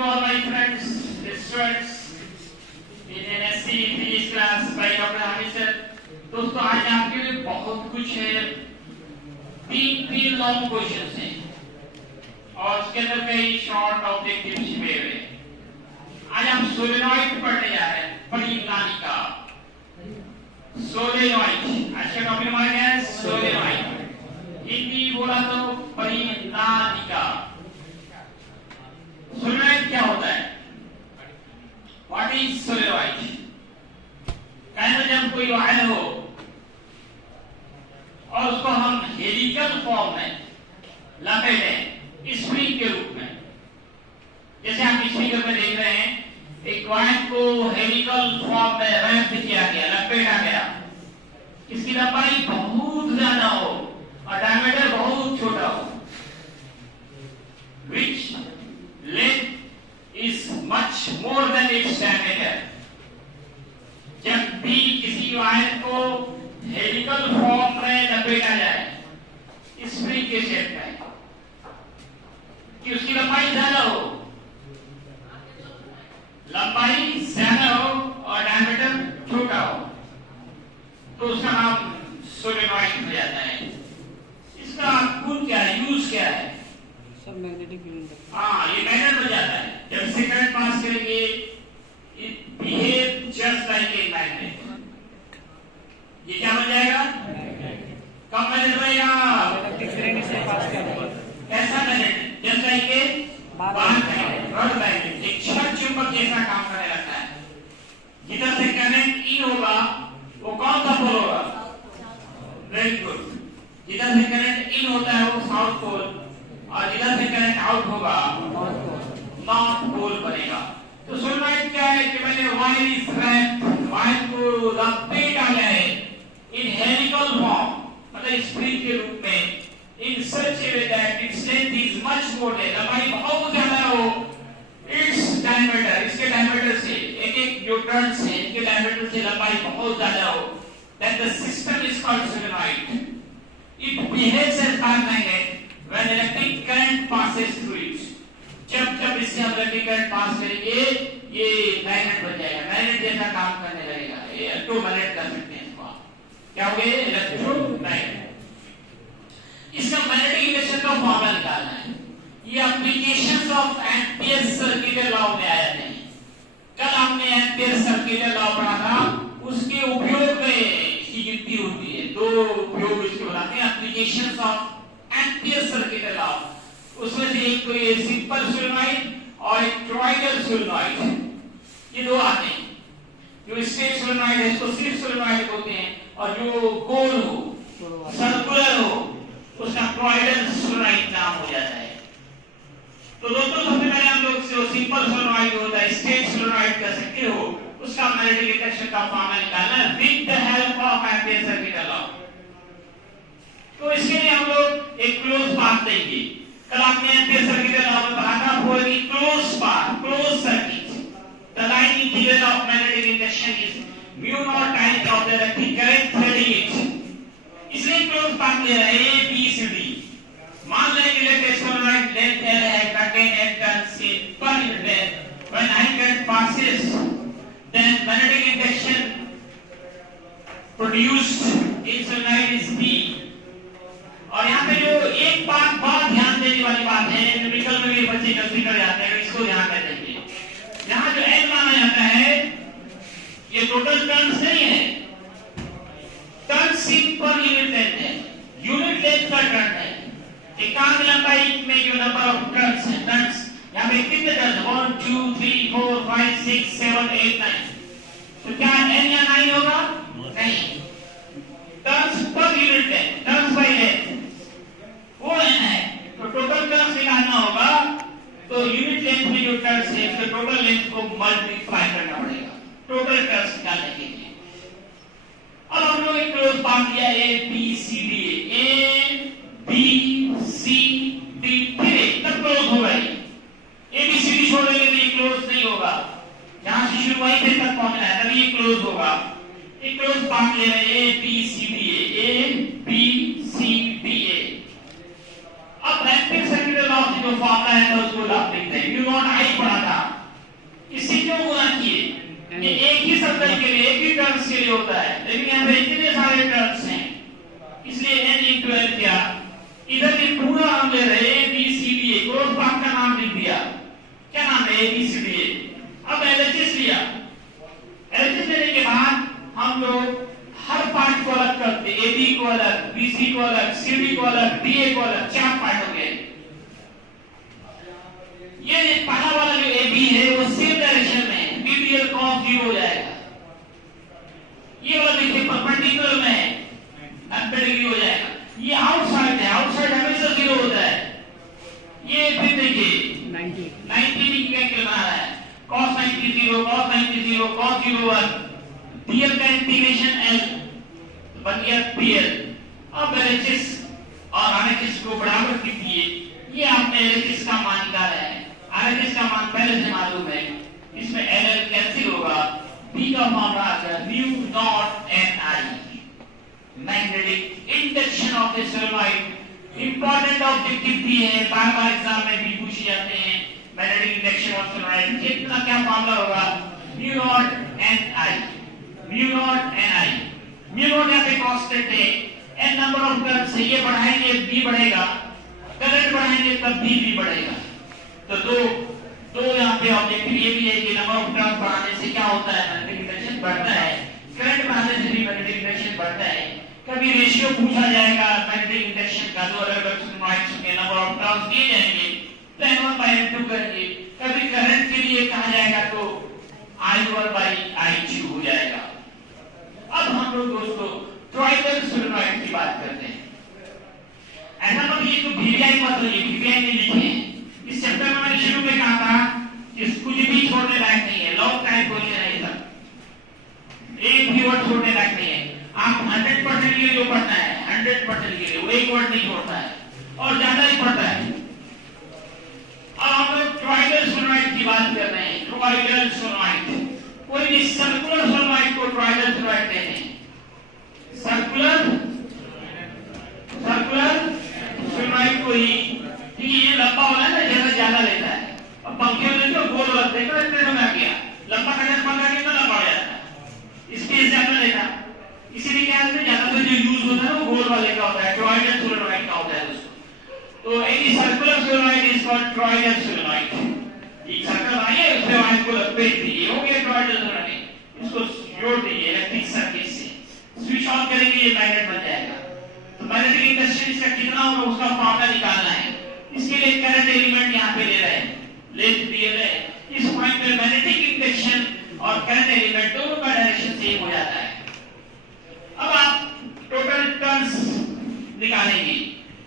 to all my friends, students in NSC Physics class by Dr. Hamid sir. दोस्तों आज आपके लिए बहुत कुछ है, तीन लॉन्ग क्वेश्चंस हैं और उसके अंदर कई शॉर्ट ऑब्जेक्टिव्स छिपे हुए हैं। आज हम सोलेनॉइड पढ़ने जा रहे हैं, परिनालिका। सोलेनॉइड आज का टॉपिक हमारा क्या है? सोलेनॉइड। हिंदी बोला तो परिनालिका। सोलेनॉइड क्या होता है? What is solenoid? कहना जब कोई वायर हो और उसको हम हेलिकल फॉर्म में लपेटें स्प्रिंग के रूप में, जैसे आप इस फिगर में देख रहे हैं, एक वायर को हेलिकल फॉर्म में रैप किया गया, लपेटा गया। इसकी लंबाई बहुत ज्यादा हो और डायमीटर बहुत छोटा हो, which length is much more than its diameter। जब भी किसी वायर को हेलिकल फॉर्म में लपेटा जाए स्प्रिंग के शेप में, कि उसकी लंबाई ज्यादा हो, लंबाई ज्यादा हो और डायमीटर छोटा हो, तो उसका नाम सोलेनॉइड हो जाता है। इसका गुण क्या है, यूज क्या है? सब मैग्नेटिक फील्ड। हाँ, ये मैग्नेट बन जाता है। जब से करंट पास करेंगे, it behave just like a magnet। ये क्या बन जाएगा? कब मैग्नेट बनेगा? डिफरेंट से पास करेगा। कैसा magnet? Just like a rod magnet, एक छड़ चुंबक जैसा काम करने लगता है। जिधर से करंट इन होगा वो कौन सा पोल होगा? Very good. जिधर से करंट इन होता है वो साउथ पोल, और जिधर से करंट आउट होगा नॉर्थ पोल बनेगा। तो सोलेनॉइड क्या है कि मैंने वायर इज रैप्ड, वायर को लपेटा गया है इन हेलिकल फॉर्म, मतलब स्प्रिंग के रूप में, in such a way that its length is much more than, लंबाई बहुत ज्यादा हो, इट्स डायमीटर, इसके डायमीटर से, एक जो टर्न्स है इनके डायमीटर से लंबाई बहुत ज्यादा हो, that the system is called solenoid. It behaves as a magnet when electric current passes through it. जब इससे हम इलेक्ट्रिक करंट पास करेंगे ये मैग्नेट बन जाएगा, मैग्नेट जैसा काम करने लगेगा। ये इलेक्ट्रोमैग्नेट कर सकते हैं इसको। क्या हो गया? इलेक्ट्रोमैग्नेट। इसका मैग्नेटिक इंडक्शन का फॉर्मूला निकालना है। ये applications of ampere circular law में आया नहीं। कल हमने एम्पियर सर्कुलर लॉ पढ़ा था, उसके उपयोग में इसकी गिनती होती है। दो उपयोग इसके बताते हैं, applications of ampere circular law. उसमें से एक तो ये सिंपल सोलेनॉइड और एक टॉरॉइडल सोलेनॉइड, ये दो आते हैं। जो स्ट्रेट सोलेनॉइड है इसको सिर्फ सोलेनॉइड बोलते हैं, और जो गोल हो, सर्कुलर हो, उसका टॉरॉइडल सोलेनॉइड नाम हो जाता है। तो दोस्तों सबसे पहले हम लोग जो सिंपल सोलेनॉइड होता है, स्ट्रेट सोलेनॉइड कह सकते हो, उसका मैग्नेटिक इंडक्शन का फॉर्मूला निकालना है with the help of ampere circular law. तो इसके लिए हम लोग एक क्लोज पाथ देंगे। कल आपने एम्पियर सर्कुलर लॉ में पढ़ा था, for the close path, close circuit, the line integral of magnetic induction is mu naught times of the electric current threading it। इसलिए क्लोज पाथ ले रहे हैं A B C D। मान लें कि इलेक्ट्रिक सोलेनॉइड लेंथ L है, contain N turns in per unit length। When I current passes, then magnetic induction produced in solenoid is B। और यहाँ पे जो एक बात बहुत ध्यान देने वाली बात है, न्यूमेरिकल में भी बच्चे गलती कर जाते हैं, इसको ध्यान में रखिए। यहाँ जो N माना जाता है ये टोटल टर्न्स नहीं है, टर्न्स पर यूनिट लेंथ है, यूनिट लेंथ का टर्न है। एकांक लंबाई में जो नंबर ऑफ टर्न्स है, टर्न्स यहाँ पे कितने टर्न? 1 2 3 4 5 6 7 8 9। तो क्या N या 9 होगा? नहीं, turns per unit length, turns by length वो N है। तो टोटल टर्न्स निकालना होगा, तो यूनिट लेंथ में जो टर्न्स है उसके टोटल लेंथ को मल्टीप्लाई करना पड़ेगा टोटल टर्न्स निकालने के लिए। अब हम लोग एक क्लोज पाथ लिया A B C D, A B C D, फिर तब क्लोज होगा। A B C D छोड़ देंगे तो ये क्लोज नहीं होगा। जहां से शुरू हुई फिर तक पहुंचना है, तभी ये क्लोज होगा। एक क्लोज पाथ ले रहे हैं A B C D, A B C D A। अब एम्पियर सर्कुलर लॉ से जो फॉर्मूला है उसको आप लिखते हैं। म्यू नॉट I पढ़ा था, ये एक ही शब्द के लिए एक ही टर्म्स के लिए होता है, लेकिन यहाँ पे इतने सारे टर्म्स हैं, इसलिए n into l क्या, इधर ये पूरा हम ले रहे हैं ABCDA, ग्रोथ पाथ का नाम लिख दिया, क्या नाम है ABCDA। अब LHS लिया, LHS लेने के बाद हम लोग हर पार्ट को अलग करते, AB को अलग, BC को अलग, CD को अलग, DA को अलग, 4 पार्ट हो गए। ये पहला वाला जो AB है वो सेम डायरेक्शन में है, BDL cos 0 हो जाएगा। ये वाला देखिए परपेंडिकुलर में है, 90 डिग्री हो जाएगा। ये आउटसाइड है, आउटसाइड हमेशा 0 होता है। ये फिर देखिए 90 डिग्री का एंगल बना रहा है, cos 90 0, cos 90 0, cos 0 1, DL का इंटीग्रेशन L बन गया PL। अब LHS और RHS को बराबर कीजिए, ये आपने LHS का मान निकाला है, RHS का मान पहले से मालूम है, इसमें LL कैंसिल होगा, B का फॉर्मूला आ गया mu naught Ni, magnetic induction of the solenoid. Important objective भी है, बार-बार एग्जाम में भी पूछे जाते हैं, मैग्नेटिक इंडक्शन ऑफ सोलेनॉइड कितना क्या फॉर्मूला होगा, mu naught Ni, mu naught Ni, mu naught यहाँ पे कांस्टेंट है, n नंबर ऑफ टर्न्स है, ये बढ़ाएंगे b बढ़ेगा, करंट बढ़ाएंगे तब भी बढ़ेगा। तो दो यहाँ पे ऑब्जेक्टिव ये भी है कि नंबर ऑफ टर्न्स बढ़ाने से क्या होता है, मैग्नेटिक इंडक्शन बढ़ता है, करंट बढ़ाने से भी मैग्नेटिक इंडक्शन बढ़ता है। कभी रेशियो पूछा जाएगा मैग्नेटिक इंडक्शन का, दो अलग-अलग सोलेनॉइड्स के नंबर ऑफ टर्न्स दिए जाएंगे तो N1/N2 करेंगे। कभी करंट के लिए कहा जाएगा तो I1/I2 हो जाएगा। अब हम लोग दोस्तों टॉरॉइडल सोलेनॉइड की बात करते हैं। ऐसा मत ये तो VVI मत लिखिए, VVI नहीं लिखिए। इस चैप्टर में मैंने शुरू में कहा था कि कुछ भी छोड़ने लायक नहीं है, लॉन्ग टाइम क्वेश्चन है ये सब, एक भी वर्ड छोड़ने लायक नहीं है। आप 100% के लिए जो पढ़ना है 100% के लिए वो एक वर्ड नहीं छोड़ता है और ज्यादा ही पढ़ता है। अब हम लोग टॉरॉइडल सोलेनॉइड की बात कर रहे हैं। टॉरॉइडल सोलेनॉइड, कोई भी सर्कुलर सोलेनॉइड को टॉरॉइडल सोलेनॉइड कहते हैं। सर्कुलर सोलेनॉइड को ही, ये लंबा वाला है ना, जगह ज्यादा लेता है, और पंखे वाले जो गोल वाला देखो इतने में आ गया, लंबा का जगह पंखा कितना लंबा हो जाता है, स्पेस ज्यादा लेता, इसीलिए क्या है ज्यादा जो यूज होता है वो गोल वाले का होता है, टॉरॉइडल सोलेनॉइड का होता है दोस्तों। तो any circular solenoid is called toroidal solenoid. एक सर्कल आइए उसमें वाइट को लपेट दीजिए, हो गया टॉरॉइडल सोलेनॉइड। इसको जोड़ दीजिए इलेक्ट्रिक सर्किट से, स्विच ऑन करेंगे ये मैग्नेट बन जाएगा। तो मैग्नेटिक इंडक्शन इसका कितना होगा उसका फॉर्मूला निकालना है। इसके लिए करंट एलिमेंट यहाँ पे ले रहे हैं, लेंथ दिए गए, इस पॉइंट पे मैग्नेटिक इंडक्शन और करंट एलिमेंट दोनों का डायरेक्शन सेम हो जाता है। अब आप टोटल टर्न्स निकालेंगे,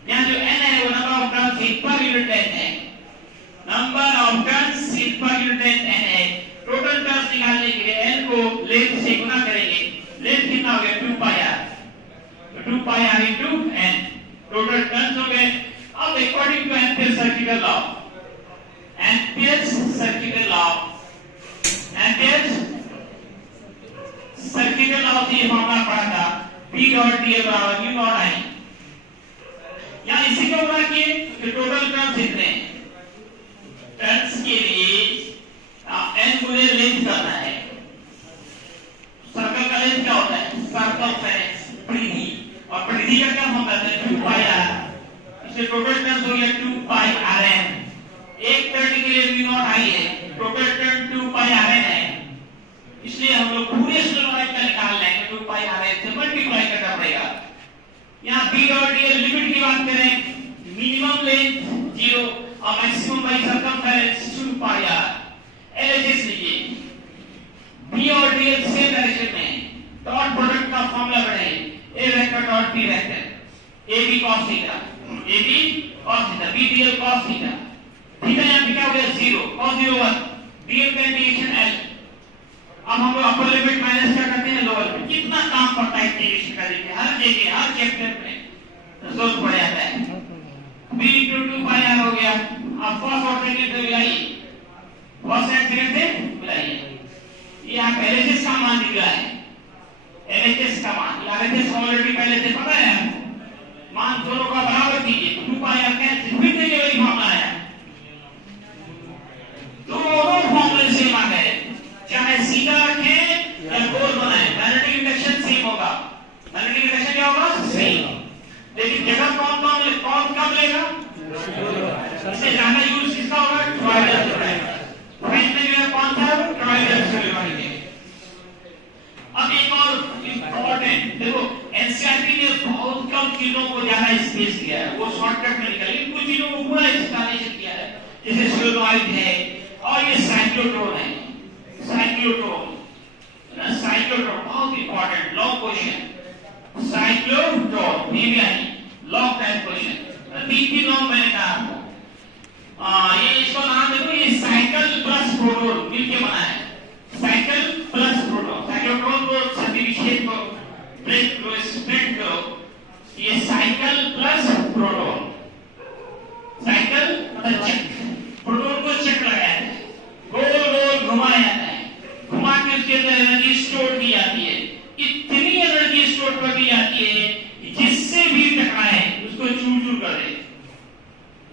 यहाँ जो n है वो number of turns in per unit length है, number of turns in per unit length n है। टोटल टर्न्स निकालने के लिए n को लेंथ से गुना करेंगे, लेंथ कितना हो गया 2πr, तो 2πr into n, total turns हो गए। अब according two ampere circular law, ampere circular law, ampere circular law से फॉर्मूला पढ़ा था P डॉट dl बराबर mu नॉट I। यहाँ इसी को गुणा किए तो टोटल टर्न्स इतने, टर्न्स के लिए n गुणे लेंथ करना है। सर्कल का लेंथ क्या होता है, सर्कमफेरेंस, परिधि, और परिधि का क्या फॉर्मूला है 2πr, इससे टोटल टर्न्स हो गया 2πrn। एक टर्न के लिए mu नॉट I है, टोटल टर्न 2πrn है, इसलिए हम लोग पूरे सोलेनॉइड का निकाल लेंगे, 2πrn से मल्टीप्लाई करना पड़ेगा। यहाँ B डॉट dl लिमिट की बात करें, मिनिमम लेंथ 0 और maximum bye circumference 2πr। LHS लीजिए, B और dl सेम डायरेक्शन में, डॉट प्रोडक्ट का फॉर्मूला बढ़ाइए, A vector dot B vector, AB cos theta, AB cos theta, B dl cos theta, theta यहाँ पे क्या हो गया 0, cos 0 1, dl का इंटीग्रेशन L। अब हम लोग अपर लिमिट माइनस क्या करते हैं लोअर लिमिट, कितना काम पड़ता है इंटीग्रेशन का, देखिए हर जगह हर चैप्टर में सोच पड़ जाता है। b into 2πr हो गया। अब फर्स्ट और सेकंड से मिलाइए, फर्स्ट एंड सेकंड से मिलाइए, ये आप LHS का मान निकला है, LHS का मान, LHS ऑलरेडी पहले से पता है, मान दोनों का बराबर कीजिए, 2πr कैंसिल, फिर से वही फॉर्मूला है, दोनों फॉर्मूले सेम आ गए, चाहे सीधा सोलेनॉइड है, और ये साइक्लोट्रॉन है। साइक्लोट्रॉन बहुत इंपॉर्टेंट लॉन्ग क्वेश्चन। साइक्लोट्रॉन ये भी आई लॉन्ग टाइप क्वेश्चन, तीन लॉन्ग मैंने कहा आपको। ये इसको नाम देखो, ये साइकिल प्लस प्रोटॉन मिलके बना है। साइकिल प्लस प्रोटॉन, साइक्लोट्रॉन को सभी विशेष को ब्रेक करो, स्प्लिट करो। ये साइकिल प्लस प्रोटॉन, साइकिल मतलब चक्र, प्रोटॉन को चक्र लगाया है, गोल गोल घुमाया जाता है, घुमा के उसके अंदर एनर्जी स्टोर की जाती है। इतनी एनर्जी स्टोर कर दी जाती है जिससे भी टकराए उसको चूर चूर कर दे।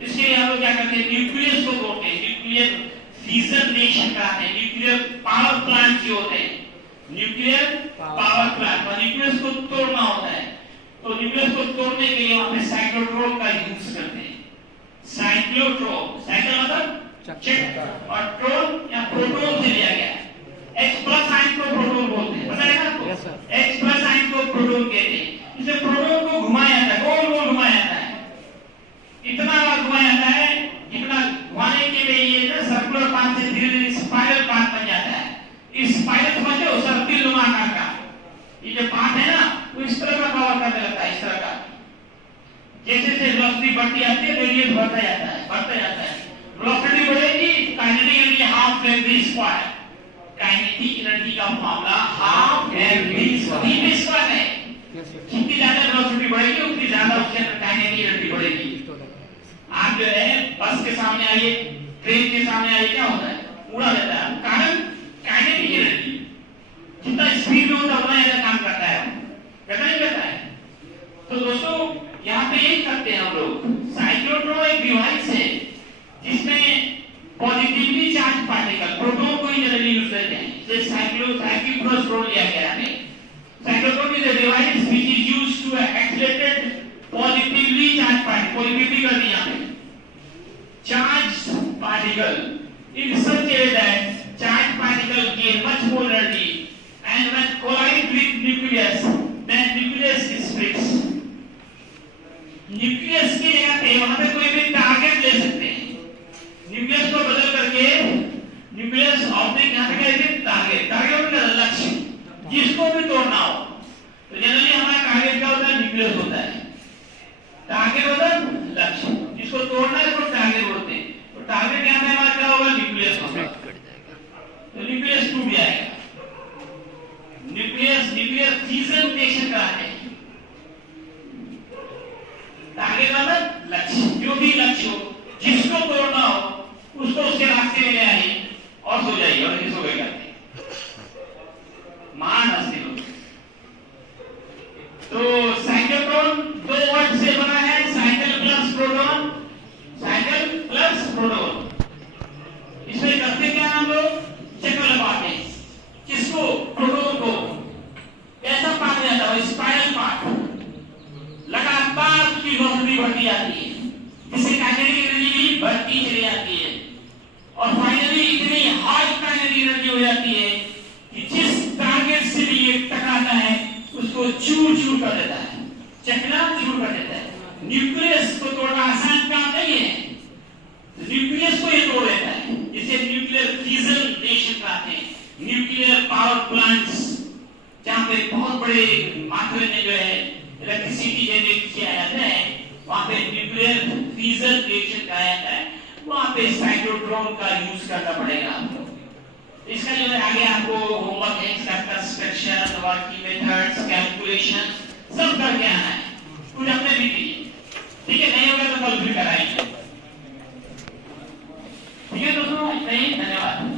इसके लिए हम लोग क्या करते हैं, न्यूक्लियस को तोड़ते हैं, न्यूक्लियर फिजन रिएक्शन कराते हैं। न्यूक्लियर पावर प्लांट जो होते हैं, न्यूक्लियर पावर प्लांट, न्यूक्लियस को तोड़ना होता है, तो न्यूक्लियस को तोड़ने के लिए वहां पे साइक्लोट्रॉन का यूज करते हैं। साइक्लोट्रॉन, साइकिल मतलब चक्र, और ट्रॉन या प्रोटॉन से लिया गया। X प्लस आयन को प्रोटॉन बोलते हैं, पता है ना आपको? X प्लस आयन को प्रोटॉन कहते हैं। इसे प्रोटॉन को घुमाया जाता है, गोल गोल घुमाया जाता है, इतना बार घुमाया जाता है जितना घुमाने के लिए ये ना सर्कुलर पाथ से धीरे धीरे स्पाइरल पाथ बन जाता है। इस स्पाइरल समझते हो, सर्पिल नुमा आकार का ये जो पाथ है ना, वो इस तरह का कवर करने लगता है, इस तरह का। जैसे जैसे वेलोसिटी बढ़ती जाती है, रेडियस बढ़ता जाता है, बढ़ता जाता है। वेलोसिटी बढ़ेगी, kinetic energy half mv square. Kinetic energy का फॉर्मूला हाफ mv स्क्वायर है। जितनी ज्यादा वेलोसिटी बढ़ेगी उतनी ज्यादा उसके अंदर काइनेटिक एनर्जी बढ़ेगी। आप जो है बस के सामने आइए, ट्रेन के सामने आइए, क्या होता है, उड़ा देता है, कारण काइनेटिक एनर्जी जितना स्पीड में होता है उतना ज्यादा काम करता है, करता नहीं करता है। तो दोस्तों यहाँ पे यही करते हैं हम लोग। साइक्लोट्रॉन एक डिवाइस है जिसमें पॉजिटिवली चार्ज पार्टिकल प्रोटॉन को ही जनरली यूज करते हैं। जैसे साइक्लिक प्लस प्रोटॉन लिया गया है। Cyclotron is a device which is used to accelerated positively charge particle, positively कर दिया है, charge particle in such a way that charged particle gain much more energy and when collide with nucleus then nucleus splits। Nucleus की जगह पे वहां पे कोई भी टारगेट ले सकते हैं। न्यूक्लियस को बदल करके न्यूक्लियस ऑब्जेक्ट यहां पे क्या है, टारगेट, टारगेट मतलब लक्ष्य जिसको भी तोड़ना हो। तो जनरली हमारा टारगेट क्या होता है, न्यूक्लियस होता है। टारगेट मतलब लक्ष्य, जिसको तोड़ना है उसको टारगेट बोलते हैं। तो टारगेट यहां पे हमारा क्या होगा, न्यूक्लियस होगा, तो न्यूक्लियस टूट जाएगा। न्यूक्लियर फिजन रिएक्शन कराते हैं। टारगेट मतलब लक्ष्य, जो भी लक्ष्य हो, जिसको तोड़ना हो उसको उसके रास्ते में ले आइए और सो जाइए, और सो गए करते मान हंसते लोग। तो साइक्लोट्रॉन दो वर्ड से बना है, cycle plus proton, cycle plus proton. इसमें करते क्या हम लोग, चक्र लगाते हैं, किसको, प्रोटॉन को। कैसा पाथ जाता है, स्पाइरल पाथ, लगातार उसकी वेलोसिटी बढ़ती जाती है, जिससे काइनेटिक एनर्जी भी बढ़ती चली जाती है, और फाइनली इतनी हाई काइनेटिक एनर्जी हो जाती है कि जिस टारगेट से भी ये टकराता है उसको चूर चूर कर देता है, चकना चूर कर देता है। न्यूक्लियस को तोड़ना आसान काम नहीं है, न्यूक्लियस को ये तोड़ देता है, जिसे न्यूक्लियर फिजन रिएक्शन कहते हैं। न्यूक्लियर पावर प्लांट्स जहां पे बहुत बड़े मात्रा में जो है इलेक्ट्रिसिटी जनरेट किया जाता है, वहां पे न्यूक्लियर फिजन रिएक्शन कहा जाता है। वहां पे साइक्लोट्रॉन का यूज करना पड़ेगा आपको। इसका जो है आगे आपको होमवर्क है, इसका कंस्ट्रक्शन, वर्किंग मेथड्स, कैलकुलेशन सब करके आना है, कुछ अपने भी कीजिए, ठीक है। नहीं होगा तो कल भी कराएंगे, ठीक है दोस्तों। धन्यवाद।